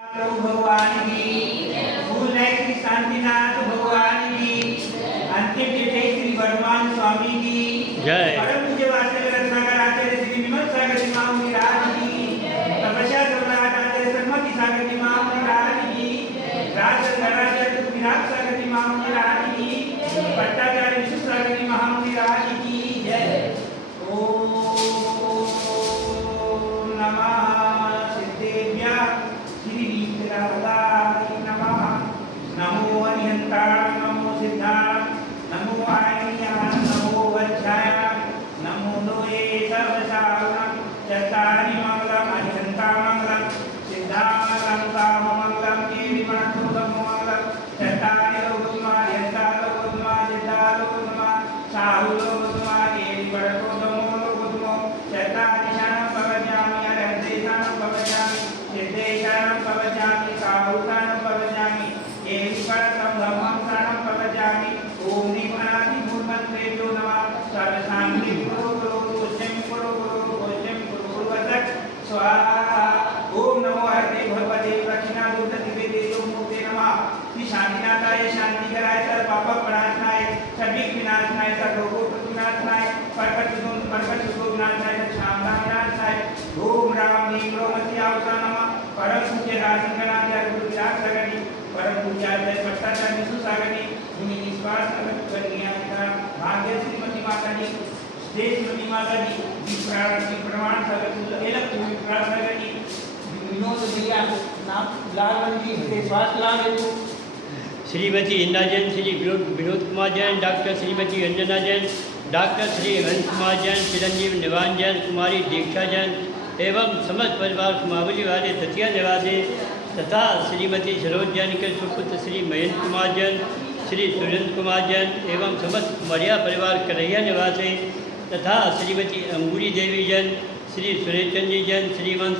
प्रभु भगवान की फूल है श्री शांतिनाथ भगवान की अंतिम तिथि श्री वर्धमान स्वामी की जय। परम पूज्य वात्सल्य रत्नाकर आचार्य श्री विमल सागर जी महाराज की तपस्या सम्राट आचार्य सन्मति सागर जी महाराज की राजराचार्य विराट सागर जी महाराज की पट्टाचार्य विष्णु सागर जी महाराज की जय। ओम नमः नमो अनिहंताय नमो सिद्धाय नमो आयनियाय नमो वज्राय नमो लोये सर्वसारणं चत्तारि मंगलम् अनिहंता मंगलम् सिद्धामंगलम् काममंगलम् केलिमणसुखं मंगलम् चत्तारि लोकमा यन्ता लोकमा सिद्धा लोकमा साहु लोकमा केलिमणसुखं लोकमा चत्तारि शरणं पवजामि अरहतेशनं पवजामि सिद्धेशनं पवजामि साहुशनं पवजामि परम ब्रह्मं शरणं प्रवजामि। ओम निमनादि मूलमंत्रेभ्यो नमः सर्वशांति गुरु गुरु गोष्ठं गुरु गुरु गोष्ठं गुरु गुरुवतक स्वाहा। ओम नमो हरते भगवते दक्षिणामूर्त दिव्य तेजो मूर्ते नमः। श्री शांतिनाथाय शांतिकराय सर्व पाप प्रणाशनाय सर्विघ्न विनाशनाय सर्व रोग प्रतिनाशनाय परपत विनाशनाय क्षामदा विनाशनाय। ओम राम ह्रीं रोम सियावसा नमः। परम पूज्य राजगणाचार्य गुरुविराट सगणी परम पूज्याचार्य पट्टाचार्य विष्णु सागरी मुनि निस्वार्थ कन्या भाग्य श्रीमती माता जी श्रीमती माता जी प्रमाण सागर एलक विप्राण सागर जी विनोद भैया नाम लालवन जी श्वास लाल हेतु श्रीमती इंदा जैन, श्री विनोद कुमार जैन, डॉक्टर श्रीमती अंजना जैन, डॉक्टर श्री हंस कुमार जैन, चिरंजीव निवान जैन, कुमारी दीक्षा जैन एवं समस्त परिवार कुमावली वाले दतिया निवासी तथा श्रीमती सरोज जैन के सुपुत्र श्री महेंद्र कुमार जैन, श्री सुरेंद्र कुमार जैन एवं समस्त कुमारिया परिवार करैया निवासी तथा श्रीमती अंगूरी देवी जैन, श्री सुरेश चंद्र जैन, श्रीमंत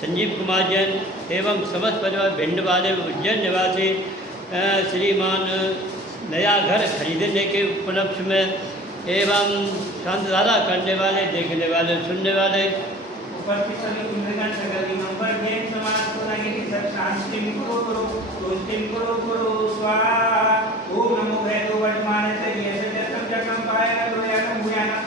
संजीव कुमार जैन एवं समस्त परिवार भिंड वाले उज्जैन निवासी श्रीमान नया घर खरीदने के उपलक्ष्य में एवं शांतधारा करने वाले, देखने वाले, सुनने वाले उपस्थित सभी कुंडगण सगली नंबर जैन समाज को लगे कि सब शांति करो करो स्वाहा। ओम नमो भैरव वर्तमान से जैसे जसम जगम पाए लोयानो भूयाना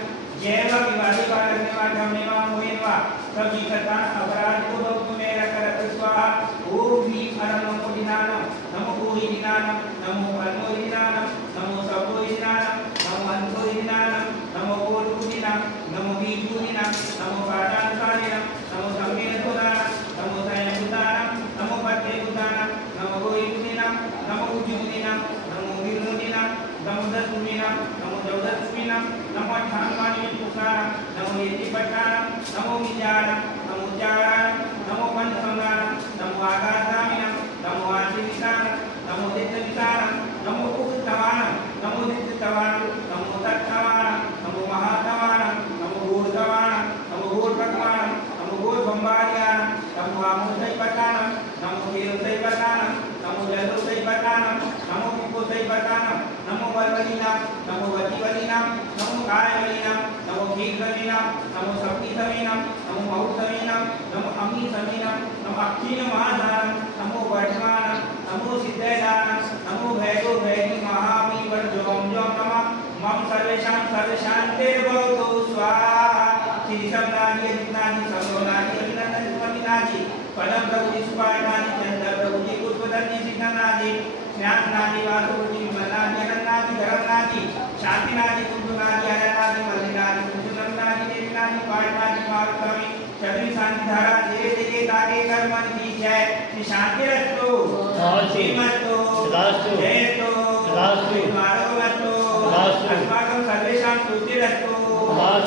जैव विवादी पालने वाला मेवा मोयनवा सभी कथा अपराध को भक्त मेरा करत स्वाहा। ओम ह्रीं परम नमो दिनानम नमो कोहि दिनानम नमो अनो दिनानम नमो सबो दिनानम नमो अंतो दिनानम नमो कोटु दिनाम नमो वीजु दिनाम नमो पादानुसारिणम नमो संवेदुदानम नमो सयनुदानम नमो पत्रेदुदानम नमो गोयुदिनम नमो उज्जुदिनम नमो वीरुदिनम नमो दसुदिनम नमो जौदसुदिनम नमो अठानवानिपुकारम नमो यतिपट्टानम नमो विजानम नमो जारानम नमो पंचसंगानम नमो आगाधामिनम नमो आशीवितानम नमो दित्यवितानम नमो उक्तवानम नमो दित्यतवानम नमो तत्तवानम नमो महातवानम नमो घोरतवानम नमो घोरपटवानम नमो घोरबंबारियानम नमो आमोसैपटानम नमो केरोसैपटानम नमो जलोसैपटानम नमो पिपोसैपटानम नमो वल्वलिनाम नमो वतिवलिनाम नमो कायवलिनाम नमो खीरवलिनाम नमो सप्तिसमीनाम नमो महुसमीनाम नमो अमीसमीनाम नमो अक्षीणमहाधानम नमो वर्धमानम नमो सिद्धैदानम नमो भैरो भैरी महामी वर्जोम जोम नमः मम सर्वेषां सर्वशान्तिर्भवतु स्वाहा। श्री शब्दानि जितनानि सर्वनानि अभिनंदन स्वामिनानि पदम प्रभु सुपायनानि चंद्र प्रभु जी पुष्पदन्नि सिद्धनानि ज्ञाननानि वासुदेवी मनानि अनन्नानि धर्मनानि शांतिनानि कुंजनानि अनन्नानि मल्लिनानि कुंजनानि देवनानि पाठनानि मारुतमि सभी शांति धारा धीरे धीरे ताके कर्मनि की जय। श्री शांति रस्तो श्रीमस्तो जयतो माधवस्तो अस्माकं सर्वेषां स्तुतिरस्तो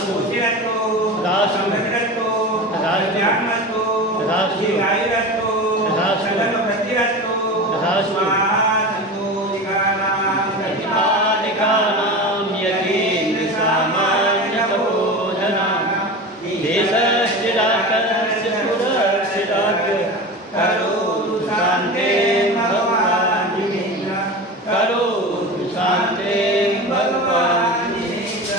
स्तुतिरस्तो समृद्धिरस्तो ज्ञानमस्तो दीर्घायुरस्तो सर्वभद्रस्तो स्वाहा। संतोषिकानां प्रतिपादिकानां यतीन्द्र सामान्यतपोधनां देशस्थिराकस्य सुरक्षिताख्य करोतु शान्ते भगवान् जिनेन्द्र करोतु शान्ते भगवान् जिनेन्द्र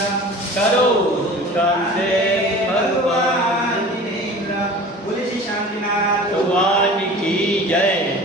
करोतु शान्ते भगवान् जिनेन्द्र। बोले श्री शांतिनाथ भगवान की जय।